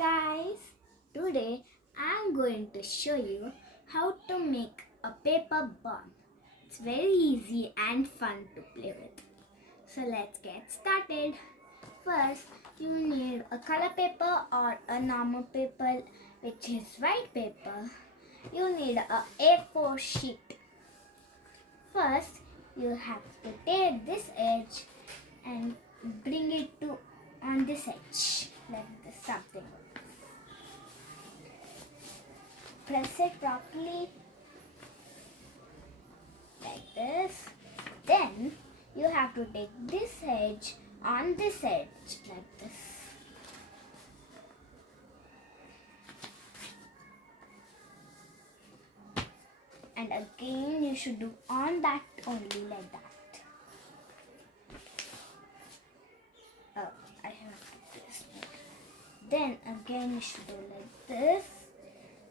guys, today I'm going to show you how to make a paper bomb. It's very easy and fun to play with. So let's get started. First, you need a color paper or a normal paper, which is white paper. You need a A4 sheet. First, you have to take this edge and bring it to on this edge like this, something. Press it properly like this. Then you have to take this edge on this edge like this. And again you should do on that only like that. Oh, I have to press it. Then again you should do like this.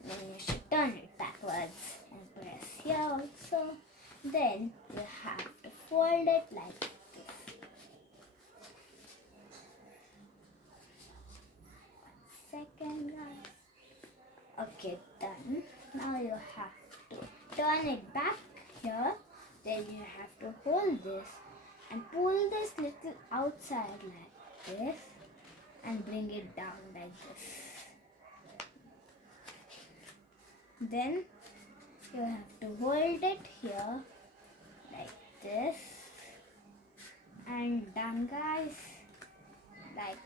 Then you should turn it backwards and press here also. Then you have to fold it like this. 1 second, guys. Okay, done. Now you have to turn it back here. Then you have to hold this and pull this little outside like this and bring it down like this. Then you have to hold it here like this, and done, guys, like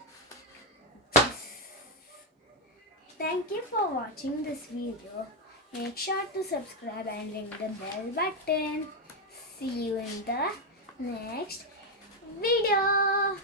this. Thank you for watching this video. Make sure to subscribe and ring the bell button. See you in the next video.